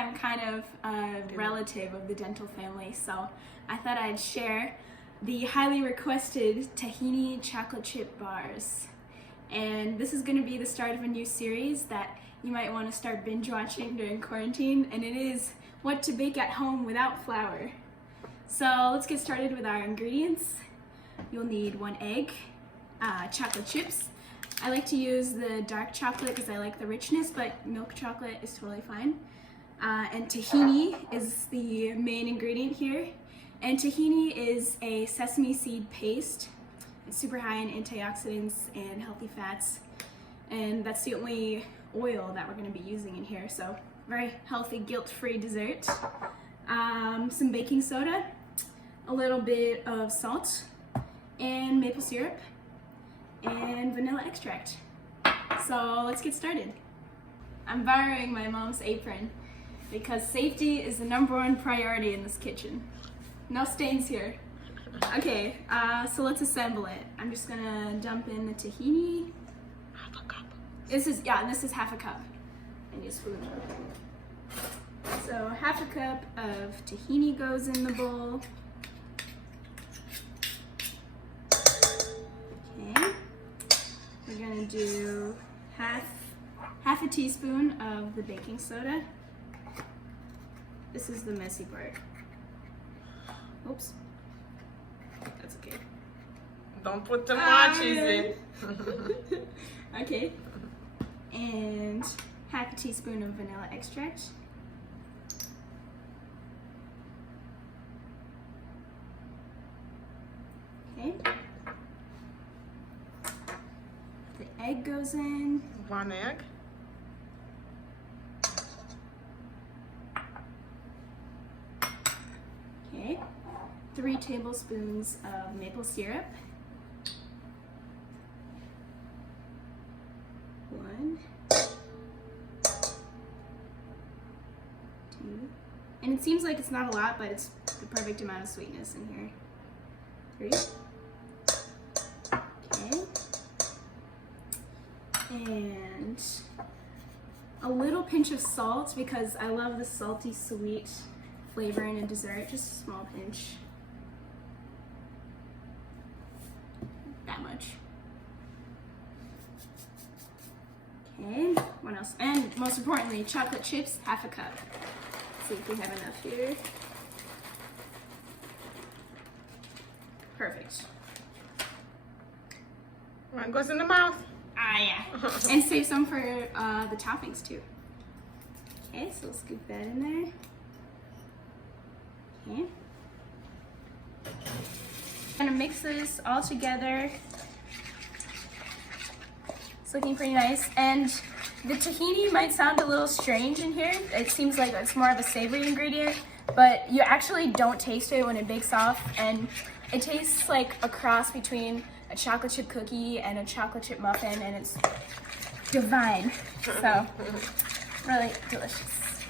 I'm kind of a relative of the dental family, so I thought I'd share the highly requested Tahini chocolate chip bars. And this is going to be the start of a new series that you might want to start binge watching during quarantine, and it is what to bake at home without flour. So let's get started with our ingredients. You'll need 1 egg, chocolate chips. I like to use the dark chocolate because I like the richness, but milk chocolate is totally fine. And tahini is the main ingredient here. And tahini is a sesame seed paste. It's super high in antioxidants and healthy fats. And that's the only oil that we're going to be using in here. So very healthy, guilt-free dessert. Some baking soda, a little bit of salt, and maple syrup, and vanilla extract. So let's get started. I'm borrowing my mom's apron because safety is the #1 priority in this kitchen. No stains here. Okay, so let's assemble it. I'm just gonna dump in the tahini. Half a cup. This is half a cup. And use spoon. So half a cup of tahini goes in the bowl. Okay. We're gonna do half a teaspoon of the baking soda. This is the messy part. Oops. That's okay. Don't put too much, easy. Okay. And half a teaspoon of vanilla extract. Okay. The egg goes in. 1 egg. Okay. 3 tablespoons of maple syrup. 1, 2, and it seems like it's not a lot, but it's the perfect amount of sweetness in here. 3. Okay. And a little pinch of salt because I love the salty sweet flavor in a dessert, just a small pinch. That much. Okay, what else? And most importantly, chocolate chips, half a cup. Let's see if we have enough here. Perfect. One goes in the mouth. Ah, yeah. And save some for the toppings too. Okay, so we'll scoop that in there. Okay. I'm gonna mix this all together. It's looking pretty nice. And the tahini might sound a little strange in here. It seems like it's more of a savory ingredient, but you actually don't taste it when it bakes off, and it tastes like a cross between a chocolate chip cookie and a chocolate chip muffin, and it's divine. So, really delicious.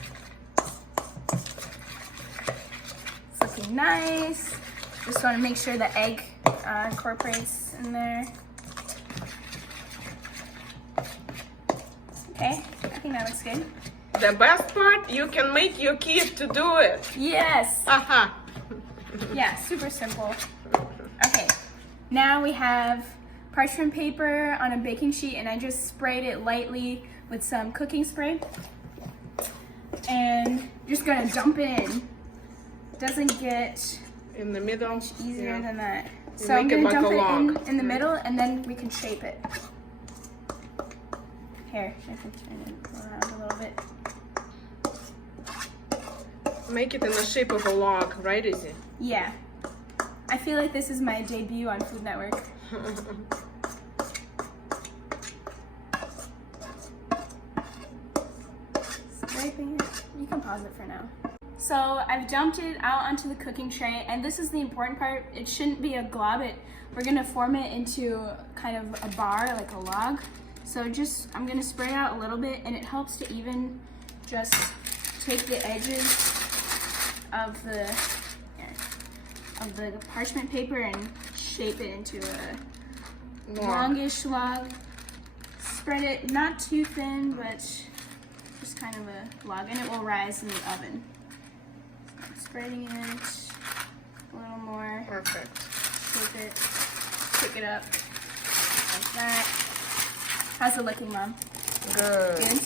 It's looking nice. Just want to make sure the egg incorporates in there. Okay, I think that looks good. The best part, you can make your kid to do it. Yes. Aha. Yeah, super simple. Okay, now we have parchment paper on a baking sheet, and I just sprayed it lightly with some cooking spray. And just gonna dump it in. Doesn't get In the middle. much easier Yeah. than that. You So I'm make it gonna like dump a it log. in the middle, and then we can shape it. Here, I can turn it around a little bit. Make it in the shape of a log, right, Izzy? Yeah. I feel like this is my debut on Food Network. Scraping it. You can pause it for now. So I've dumped it out onto the cooking tray, and this is the important part. It shouldn't be a glob. We're gonna form it into kind of a bar, like a log. So I'm gonna spray out a little bit, and it helps to even just take the edges of the parchment paper and shape it into a longish log. Spread it not too thin, but just kind of a log, and it will rise in the oven. So I'm spreading it a little more. Perfect. Flip it, pick it up like that. How's it looking, Mom? Good. Good?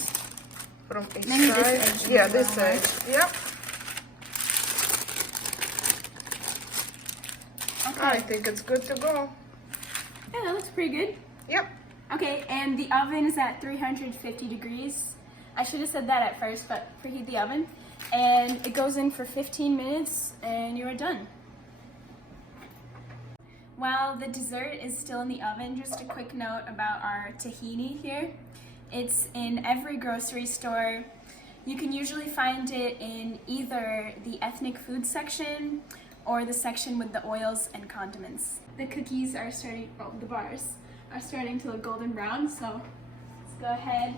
From each Maybe side. this edge. Yeah, this side. Yep. Okay. I think it's good to go. Yeah, that looks pretty good. Yep. Okay, and the oven is at 350 degrees. I should have said that at first, but preheat the oven. And it goes in for 15 minutes and you are done. While the dessert is still in the oven, just a quick note about our tahini here. It's in every grocery store. You can usually find it in either the ethnic food section or the section with the oils and condiments. The cookies are starting, the bars are starting to look golden brown, so let's go ahead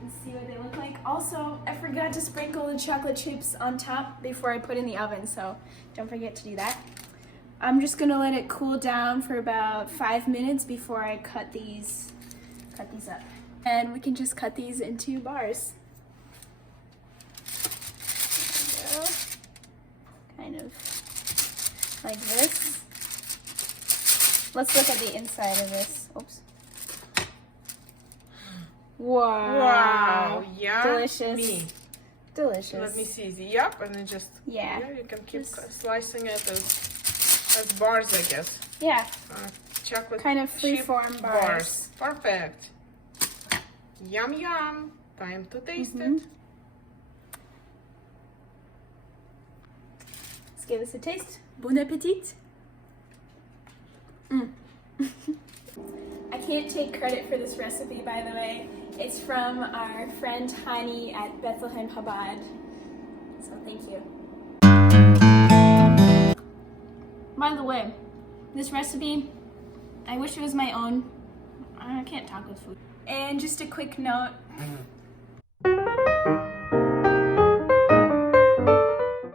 and see what they look like. Also, I forgot to sprinkle the chocolate chips on top before I put in the oven, so don't forget to do that. I'm just gonna let it cool down for about 5 minutes before I cut these up. And we can just cut these into bars. There we go. Kind of like this. Let's look at the inside of this. Oops. Wow. Wow. Yeah. Delicious. Delicious. Let me see. Yep. And then just Yeah. You can keep Just- slicing it as bars, I guess. Yeah. Chocolate Kind of chip free-form bars. Perfect. Yum yum. Time to taste Mhm. it. Let's give this a taste. Bon appetit. I can't take credit for this recipe, by the way. It's from our friend Chanie at Bethlehem Chabad. So thank you. By the way, this recipe, I wish it was my own. I can't talk with food. And just a quick note,